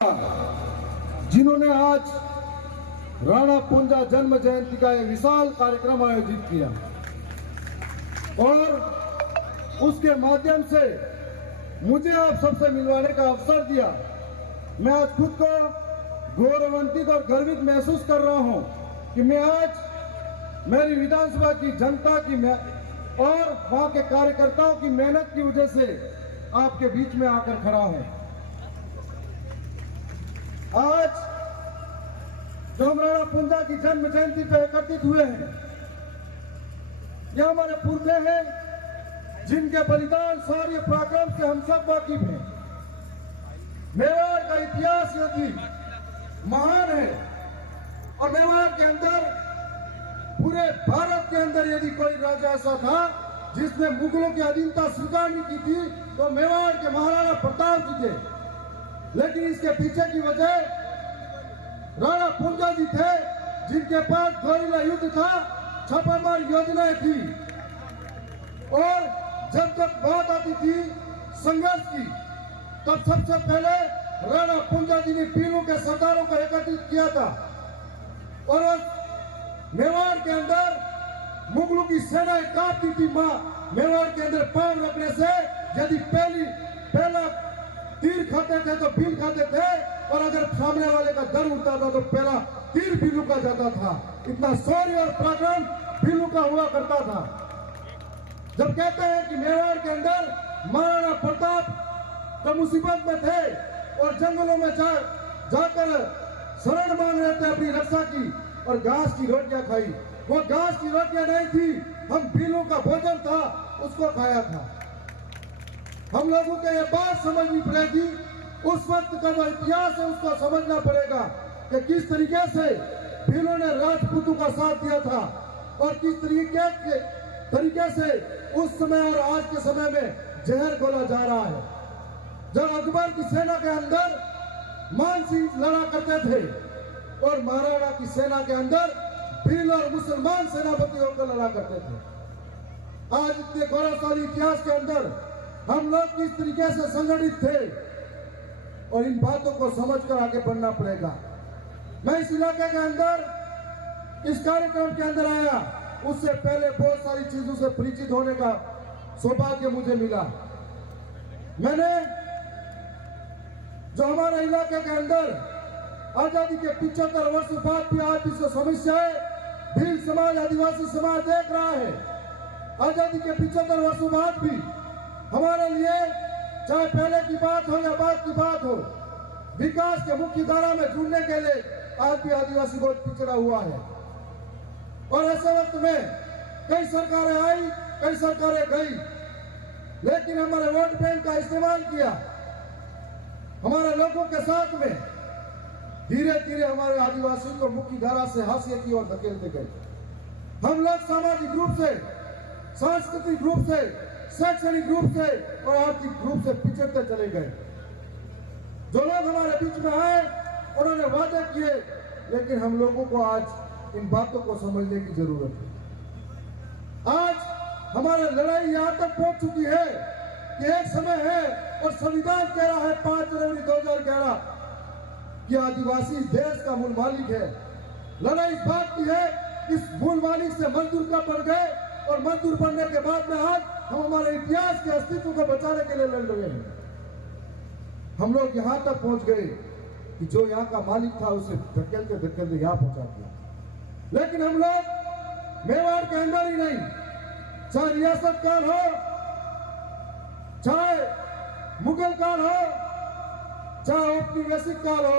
जिन्होंने आज राणा पुंजा जन्म जयंती का एक विशाल कार्यक्रम आयोजित किया और उसके माध्यम से मुझे आप सबसे मिलवाने का अवसर दिया। मैं आज खुद को गौरवान्वित और गर्वित महसूस कर रहा हूं कि मैं आज मेरी विधानसभा की जनता की और वहां के कार्यकर्ताओं की मेहनत की वजह से आपके बीच में आकर खड़ा हूं। आज जो हम राणा पुंजा की जन्म जयंती पर एकत्रित हुए हैं, ये हमारे पुरखे हैं जिनके बलिदान शौर्य पराक्रम से हम सब वाकिफ हैं। मेवाड़ का इतिहास यदि महान है और मेवाड़ के अंदर पूरे भारत के अंदर यदि कोई राजा ऐसा था जिसने मुगलों की अधीनता स्वीकार नहीं की थी तो मेवाड़ के महाराणा प्रताप जी थे। लेकिन इसके पीछे की वजह राणा पुंजा जी थे जिनके पास गोरिल्ला युद्ध था, छापामार योजनाएं थी और जब जब बात आती थी संघर्ष की तब सबसे पहले राणा पुंजा जी ने पीलू के सरदारों को एकत्रित किया था और मेवाड़ के अंदर मुगलों की सेनाएं कांपती थी। मेवाड़ के अंदर पांव रखने से यदि पहला तीर खाते थे तो भील खाते थे और अगर सामने वाले का डर उठता था तो पहला तीर भीलू का जाता था। इतना शौर्य और पराक्रम भीलू का हुआ करता था। जब कहते हैं कि मेवाड़ के अंदर महाराणा प्रताप तो मुसीबत में थे और जंगलों में जाकर शरण मांग रहे थे अपनी रक्षा की और घास की रोटियां खाई। वो घास की रोटियां नहीं थी, हम भीलों का भोजन था, उसको खाया था। हम लोगों को ये बात समझनी पड़ेगी, उस वक्त का जो इतिहास है उसको समझना पड़ेगा कि किस तरीके से भीलों ने राजपूतों का साथ दिया था और किस तरीके से उस समय और आज के समय में जहर घोला जा रहा है। जब अकबर की सेना के अंदर मान सिंह लड़ा करते थे और महाराणा की सेना के अंदर भील और मुसलमान सेनापति होकर लड़ा करते थे। आज इतने गौरवशाली इतिहास के अंदर हम लोग किस तरीके से संगठित थे और इन बातों को समझकर आगे बढ़ना पड़ेगा। मैं इस इलाके के अंदर इस कार्यक्रम के अंदर आया, उससे पहले बहुत सारी चीजों से परिचित होने का सौभाग्य मुझे मिला। मैंने जो हमारे इलाके के अंदर आजादी के 75 वर्ष बाद भी आज इसको समस्याएं भील समाज आदिवासी समाज देख रहा है। आजादी के 75 वर्षों बाद भी हमारे लिए चाहे पहले की बात हो या बाद की बात हो, विकास के मुख्य धारा में जुड़ने के लिए आज भी आदिवासी बहुत पिछड़ा हुआ है। और ऐसे वक्त में कई सरकारें आई, कई सरकारें गई, लेकिन हमारे वोट बैंक का इस्तेमाल किया। हमारे लोगों के साथ में धीरे धीरे हमारे आदिवासियों को मुख्य धारा से हाशिए की ओर धकेलते गए। हम लोग सामाजिक रूप से, सांस्कृतिक रूप से, शैक्षणिक रूप से और आर्थिक रूप से पिछड़ते चले गए। जो लोग हमारे बीच में आए उन्होंने वादे किए, लेकिन हम लोगों को आज इन बातों को समझने की जरूरत है। आज हमारी लड़ाई यहां तक पहुंच चुकी है कि एक समय है और संविधान कह रहा है 5 जनवरी 2011 कि आदिवासी इस देश का मूल मालिक है। लड़ाई इस बात की है, इस मूल मालिक से मजदूर का बढ़ गए और मजदूर बनने के बाद में आज हम हमारे इतिहास के अस्तित्व को बचाने के लिए लड़ रहे हैं। हम लोग यहाँ तक पहुंच गए कि जो यहाँ का मालिक था उसे धकेलते यहाँ पहुंचा दिया। लेकिन हम लोग मेवाड़ के अंदर ही नहीं, चाहे रियासत काल हो, चाहे मुगल काल हो, चाहे औपनिवेशिक काल हो,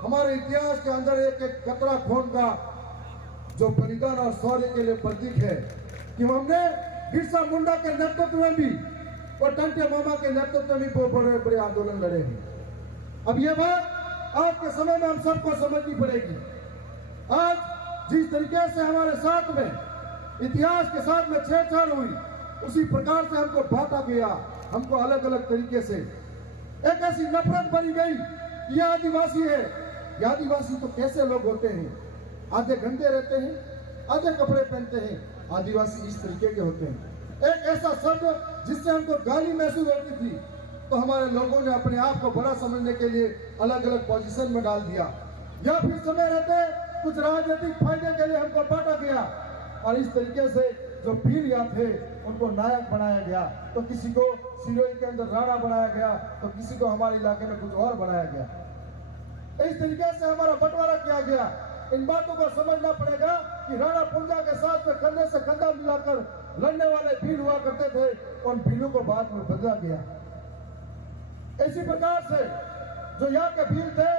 हमारे इतिहास के अंदर एक एक कतरा खून का जो बलिदान और शौर्य के लिए प्रतीक है कि हमने बिरसा मुंडा के नेतृत्व में भी और टंटे मामा के नेतृत्व में भी बहुत बड़े बड़े आंदोलन लड़े हैं। अब ये बात आज के समय में हम सबको समझनी पड़ेगी। आज जिस तरीके से हमारे साथ में इतिहास के साथ में छेड़छाड़ हुई, उसी प्रकार से हमको बांटा गया, हमको अलग अलग तरीके से एक ऐसी नफरत बनी गई। ये आदिवासी है, ये आदिवासी तो कैसे लोग होते हैं, आधे गंदे रहते हैं, आधे कपड़े पहनते हैं, आदिवासी इस तरीके के होते हैं। एक ऐसा शब्द जिससे हमको गाली महसूस होती थी तो हमारे लोगों ने अपने आप को बड़ा समझने के लिए अलग अलग पोजीशन में डाल दिया, या फिर समय रहते कुछ राजनीतिक फायदे के लिए हमको बांटा गया, और इस तरीके से जो पीढ़ियां थे उनको नायक बनाया गया। तो किसी को सिरोही के अंदर राणा बनाया गया, तो किसी को हमारे इलाके में कुछ और बनाया गया। इस तरीके से हमारा बंटवारा किया गया। इन बातों को समझना पड़ेगा कि राणा पुंजा के साथ में कंधे से कंधा मिलाकर लड़ने वाले भील हुआ करते थे, उन भीलों को बाद में बदला गया। इसी प्रकार से जो यहाँ के भील थे,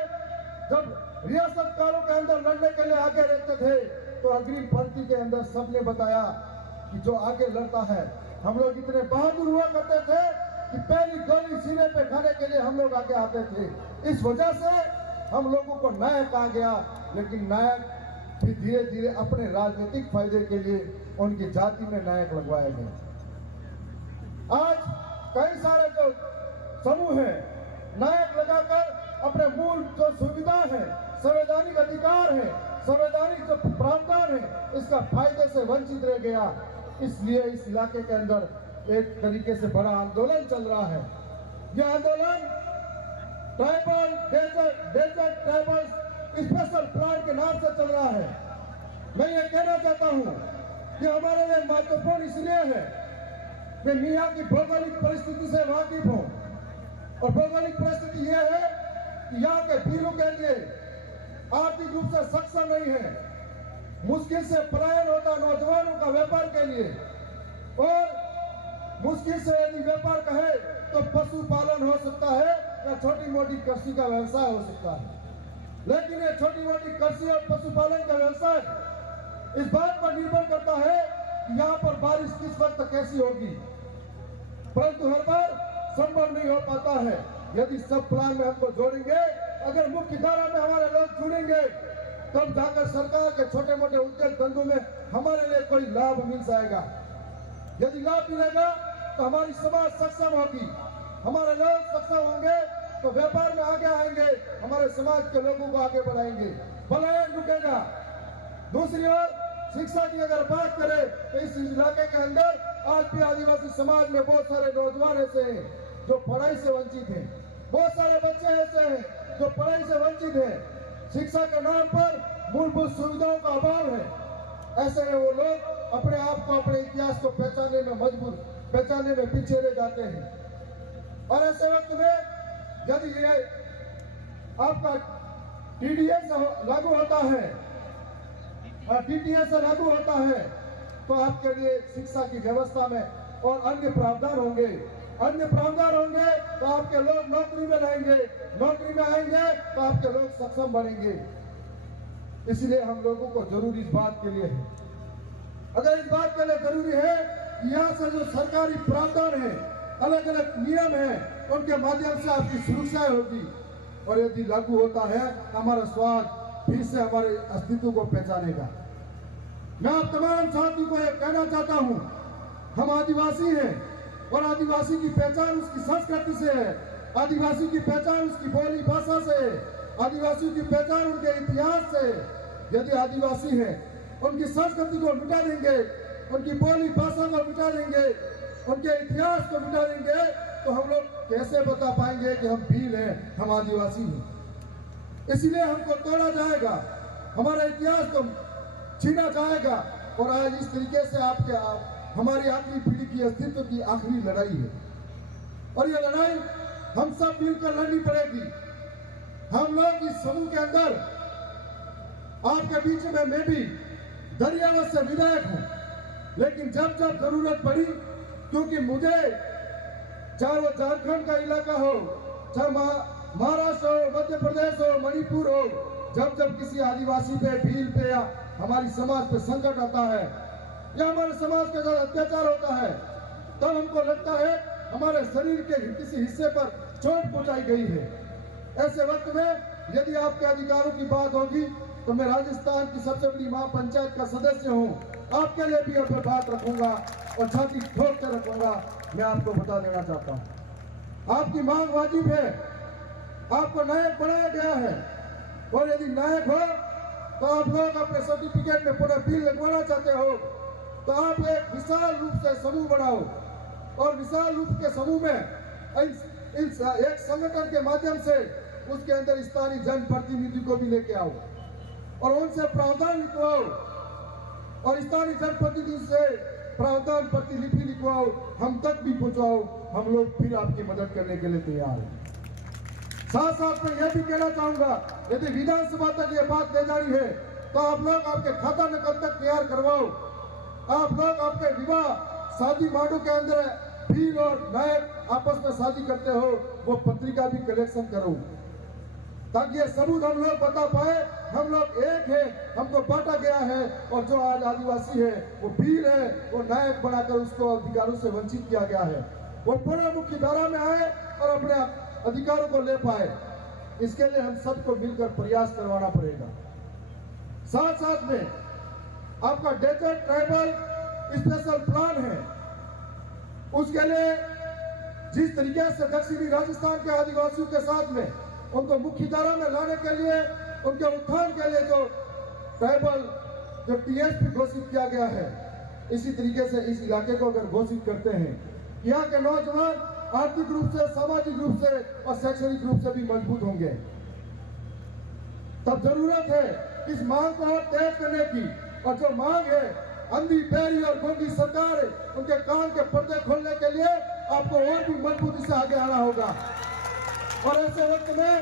जब रियासतकारों के अंदर लड़ने के लिए आगे रहते थे, तो अग्रिम पंक्ति के अंदर सबने बताया कि जो आगे लड़ता है, हम लोग इतने बहादुर हुआ करते थे कि पहली गोली सीने पे खाने के लिए हम लोग आगे आते थे। इस वजह से हम लोगों को नायक आ गया, लेकिन नायक फिर धीरे धीरे अपने राजनीतिक फायदे के लिए उनकी जाति में नायक लगवाए गए। आज कई सारे जो समूह है, नायक लगाकर अपने मूल जो सुविधा है, संवैधानिक अधिकार है, संवैधानिक जो प्रावधान है, इसका फायदे से वंचित रह गया। इसलिए इस इलाके के अंदर एक तरीके से बड़ा आंदोलन चल रहा है। यह आंदोलन tribal desert tribal special plan के नाम से चल रहा है। मैं ये कहना चाहता हूँ कि हमारे लिए महत्वपूर्ण इसलिए है कि यहाँ की भौगोलिक परिस्थिति से वाकिफ हूँ, और भौगोलिक परिस्थिति यह है कि यहाँ के भीलों के लिए आर्थिक रूप से सक्षम नहीं है, मुश्किल से पलायन होता नौजवानों का व्यापार के लिए, और मुश्किल से यदि व्यापार कहे तो पशुपालन हो सकता है या छोटी मोटी कृषि का व्यवसाय हो सकता है। लेकिन ये छोटी मोटी कृषि और पशुपालन का व्यवसाय इस बात पर निर्भर करता है कि यहाँ पर बारिश किस वक्त कैसी होगी, परंतु हर बार संभव नहीं हो पाता है। यदि सब प्लान में हमको जोड़ेंगे, अगर मुख्य धारा में हमारे लोग जुड़ेंगे, तब जाकर सरकार के छोटे मोटे उद्योग धंधों में हमारे लिए कोई लाभ मिल जाएगा। यदि लाभ मिलेगा तो हमारी समाज सक्षम होगी, हमारे लोग सक्षम होंगे तो व्यापार में आगे आएंगे, हमारे समाज के लोगों को आगे बढ़ाएंगे, पलायन रुकेगा। दूसरी ओर शिक्षा की अगर बात करें तो इस इलाके के अंदर आज भी आदिवासी समाज में बहुत सारे नौजवान ऐसे हैं जो पढ़ाई से वंचित हैं, बहुत सारे बच्चे ऐसे हैं जो पढ़ाई से वंचित हैं। शिक्षा के नाम पर मूलभूत सुविधाओं का अभाव है। ऐसे में वो लोग अपने आप को, अपने इतिहास को पहचानने में पीछे रह जाते हैं। और ऐसे वक्त में यदि ये आपका टीडीएस लागू होता है और टीटीएस लागू होता है, तो आपके लिए शिक्षा की व्यवस्था में और अन्य प्रावधान होंगे तो आपके लोग नौकरी में रहेंगे, नौकरी में आएंगे तो आपके लोग सक्षम बनेंगे। इसलिए हम लोगों को जरूरी इस बात के लिए है, अगर इस बात के लिए जरूरी है कि यहाँ से जो सरकारी प्रावधान है, अलग अलग नियम है, उनके माध्यम से आपकी सुरक्षा होगी। और यदि लागू होता है हमारा स्वाद फिर से हमारे अस्तित्व को पहचानेगा। मैं आप तमाम साथियों को यह कहना चाहता हूँ, हम आदिवासी हैं और आदिवासी की पहचान उसकी संस्कृति से है, आदिवासी की पहचान उसकी बोली भाषा से है, आदिवासियों की पहचान उनके इतिहास से है। यदि आदिवासी है उनकी संस्कृति को मिटा देंगे, उनकी बोली भाषा को मिटा देंगे, उनके इतिहास को मिटा देंगे, तो हम लोग कैसे बता पाएंगे कि हम भील हैं, हम आदिवासी हैं। इसलिए हमको तोड़ा जाएगा, हमारा इतिहास को छीना जाएगा। और आज इस तरीके से हमारी आखिरी पीढ़ी की अस्तित्व की आखिरी लड़ाई है, और ये लड़ाई हम सब मिलकर लड़नी पड़ेगी। हम लोग इस समूह के अंदर आपके बीच में मैं भी दरियावत से विधायक हूं, लेकिन जब जब जरूरत पड़ी, क्योंकि मुझे चाहे वो झारखंड का इलाका हो, चाहे महाराष्ट्र हो, मध्य प्रदेश हो, मणिपुर हो, जब जब किसी आदिवासी पे, भील पे या हमारी समाज पे संकट आता है या हमारे समाज के साथ अत्याचार होता है, तब हमको लगता है हमारे शरीर के किसी हिस्से पर चोट पहुंचाई गई है। ऐसे वक्त में यदि आपके अधिकारों की बात होगी तो मैं राजस्थान की सबसे बड़ी महापंचायत का सदस्य हूं, आपके लिए भी अपनी बात रखूंगा और छाती ठोक कर रखूंगा। मैं आपको बता देना चाहता हूं, आपकी मांग वाजिब है, आपको नायक बनाया गया है, और यदि नायक हो तो आप लोग अपने सर्टिफिकेट में पूरा बिल लगवाना चाहते हो, तो आप एक विशाल रूप से समूह बनाओ, और विशाल रूप के समूह में एक संगठन के माध्यम से उसके अंदर स्थानीय जनप्रतिनिधि को भी लेके आओ और उनसे प्रावधान लिखवाओ और स्थानीय जनप्रतिनिधि से प्रावधान प्रतिलिपि लिखवाओ, हम तक भी पहुंचाओ। हम लोग फिर आपकी मदद करने के लिए तैयार हैं। साथ साथ में यह भी कहना चाहूंगा, यदि विधानसभा तक ये बात ले जानी है तो आप लोग आपके खाता नकल तक तैयार करवाओ। आप लोग आपके विवाह शादी मांडू के अंदर भील और नायक आपस में शादी करते हो, वो पत्रिका भी कलेक्शन करो ताकि ये सबूत हम लोग बता पाए हम लोग एक है, हमको बांटा गया है और जो आज आदिवासी है वो भील है, वो नायक बनाकर उसको अधिकारों से वंचित किया गया है, वो पुनः मुख्य धारा में आए और अपने अधिकारों को ले पाए। इसके लिए हम सबको मिलकर प्रयास करवाना पड़ेगा। साथ साथ में आपका डेजर्ट ट्राइबल स्पेशल प्लान है, उसके लिए जिस तरीके से दक्षिणी राजस्थान के आदिवासियों के साथ में उनको मुख्य धारा में लाने के लिए, उनके उत्थान के लिए जो ट्राइबल जो टीएसपी घोषित किया गया है, इसी तरीके से इस इलाके को अगर घोषित करते हैं, यहाँ के नौजवान आर्थिक रूप से, सामाजिक रूप से और शैक्षणिक रूप से भी मजबूत होंगे। तब जरूरत है इस मांग को और तेज करने की, और जो मांग है अंधी, बहरी और गूंगी सरकार, उनके कान के पर्दे खोलने के लिए आपको और भी मजबूती से आगे आना होगा। और ऐसे वक्त में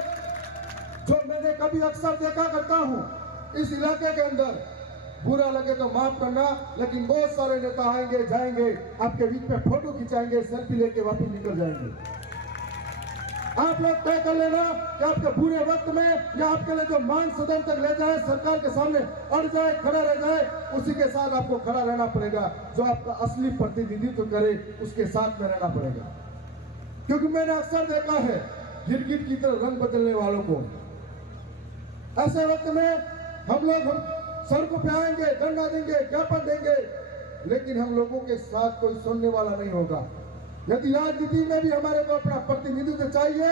जो मैंने कभी अक्सर देखा करता हूं इस इलाके के अंदर, बुरा लगे तो माफ करना, लेकिन बहुत सारे नेता आएंगे जाएंगे, आपके बीच में फोटो खिंचाएंगे, सेल्फी लेके वापस निकल जाएंगे। आप लोग तय कर लेना कि आपके बुरे वक्त में या आपके लिए जो मांग सदन तक ले जाए, सरकार के सामने अड़ जाए, खड़ा रह जाए, उसी के साथ आपको खड़ा रहना पड़ेगा। जो आपका असली प्रतिनिधित्व करे उसके साथ में रहना पड़ेगा। क्योंकि मैंने अक्सर देखा है गिरगिट की तरह रंग बदलने वालों को। ऐसे वक्त में हम लोग सड़कों पे आएंगे, धरना देंगे, ज्ञापन देंगे, लेकिन हम लोगों के साथ कोई सुनने वाला नहीं होगा। यदि राजनीति में भी हमारे को अपना प्रतिनिधित्व चाहिए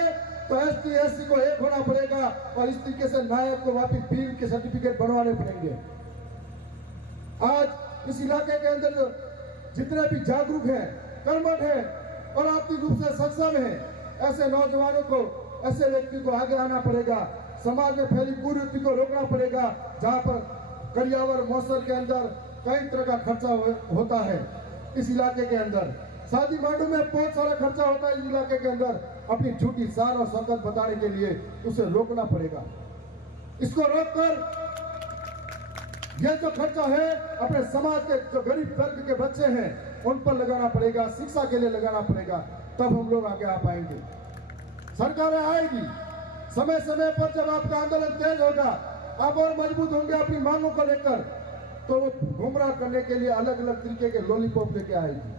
तो एसटी एससी को एक होना पड़ेगा और इस तरीके से नायक को वापिस भील के सर्टिफिकेट बनवाने पड़ेंगे। आज इस इलाके के अंदर जितने भी जागरूक हैं, कर्मठ हैं और आर्थिक रूप से सक्षम हैं, ऐसे नौजवानों को, ऐसे व्यक्ति को आगे आना पड़ेगा। समाज में फैली कुरीति को रोकना पड़ेगा। जहां पर करियावर मौसर के अंदर कई तरह का खर्चा होता है, इस इलाके के अंदर शादी मांडू में बहुत सारा खर्चा होता है, इस इलाके के अंदर अपनी झूठी शान और शौकत बताने के लिए उसे रोकना पड़ेगा। इसको रोककर यह जो खर्चा है अपने समाज के जो गरीब वर्ग के बच्चे हैं उन पर लगाना पड़ेगा, शिक्षा के लिए लगाना पड़ेगा, तब हम लोग आगे आ पाएंगे। सरकारें आएगी, समय समय पर जब आपका आंदोलन तेज होगा, आप और मजबूत होंगे अपनी मांगों को लेकर, तो वो गुमराह करने के लिए अलग अलग तरीके के लॉलीपॉप लेके आएगी,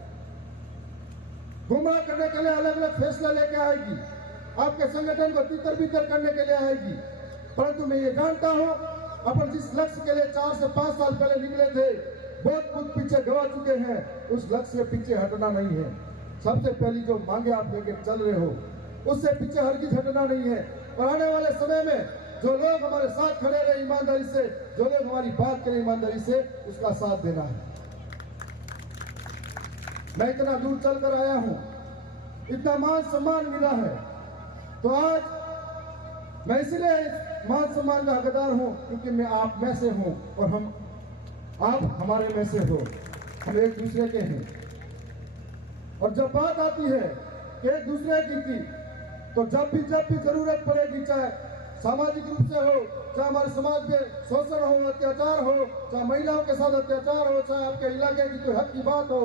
गुमराह करने के लिए अलग अलग फैसला लेके आएगी, आपके संगठन को तितर बितर करने के लिए आएगी। परंतु मैं ये जानता हूं अपन जिस लक्ष्य के लिए 4 से 5 साल पहले निकले थे, बहुत कुछ पीछे गवा चुके हैं, उस लक्ष्य से पीछे हटना नहीं है। सबसे पहली जो मांगे आप लेके चल रहे हो उससे पीछे हरगिज हटना नहीं है। और आने वाले समय में जो लोग हमारे साथ खड़े रहे ईमानदारी से, जो लोग हमारी बात करें ईमानदारी से, उसका साथ देना है। मैं इतना दूर चलकर आया हूं, इतना मान सम्मान मिला है, तो आज मैं इसलिए मान सम्मान का हकदार हूं क्योंकि मैं आप में से हूं और आप हमारे में से हो, हम एक दूसरे के हैं। और जब बात आती है कि एक दूसरे की तो जब भी जरूरत पड़ेगी, चाहे सामाजिक रूप से हो, चाहे हमारे समाज में शोषण हो, अत्याचार हो, चाहे महिलाओं के साथ अत्याचार हो, चाहे आपके इलाके की कोई हक की बात हो,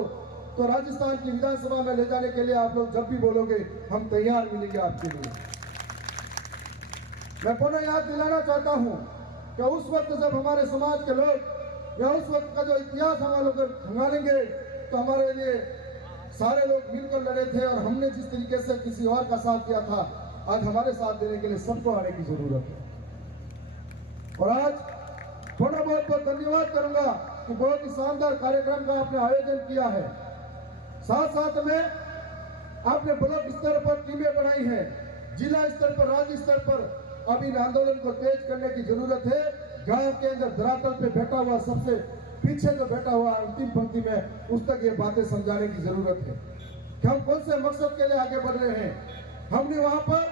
तो राजस्थान की विधानसभा में ले जाने के लिए आप लोग जब भी बोलोगे हम तैयार मिलेंगे आपके लिए। मैं पुनः याद दिलाना चाहता हूं कि उस वक्त जब हमारे समाज के लोग या उस वक्त का जो इतिहास हम लोग खंगालेंगे तो हमारे लिए सारे लोग मिलकर लड़े थे और हमने जिस तरीके से किसी और का साथ दिया था, आज हमारे साथ देने के लिए सबको आने की जरूरत है। और आज थोड़ा बहुत धन्यवाद करूंगा कि बहुत ही शानदार कार्यक्रम का आपने आयोजन किया है। साथ साथ में आपने ब्लॉक स्तर पर टीमें बनाई हैं, जिला स्तर पर, राज्य स्तर पर। अब इन आंदोलन को तेज करने की जरूरत है। गांव के अंदर धरातल पे बैठा हुआ, सबसे पीछे जो बैठा हुआ अंतिम पंक्ति में, उस तक ये बातें समझाने की जरूरत है कि हम कौन से मकसद के लिए आगे बढ़ रहे हैं। हमने वहां पर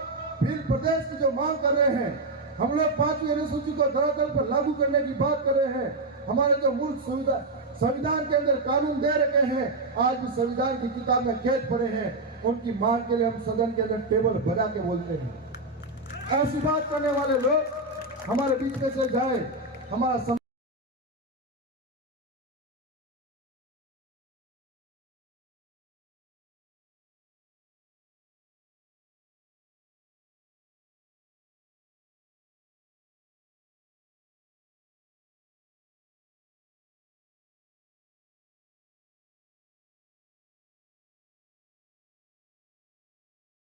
भील प्रदेश की जो मांग कर रहे हैं, हम लोग 5वीं अनुसूची को धरातल पर लागू करने की बात कर रहे हैं। हमारे जो मूल संविधान के अंदर कानून दे रखे हैं, आज भी संविधान की किताब में कैद पड़े हैं, उनकी मांग के लिए हम सदन के अंदर टेबल बजा के बोलते हैं। ऐसी बात करने वाले लोग हमारे बीच में से जाए, हमारा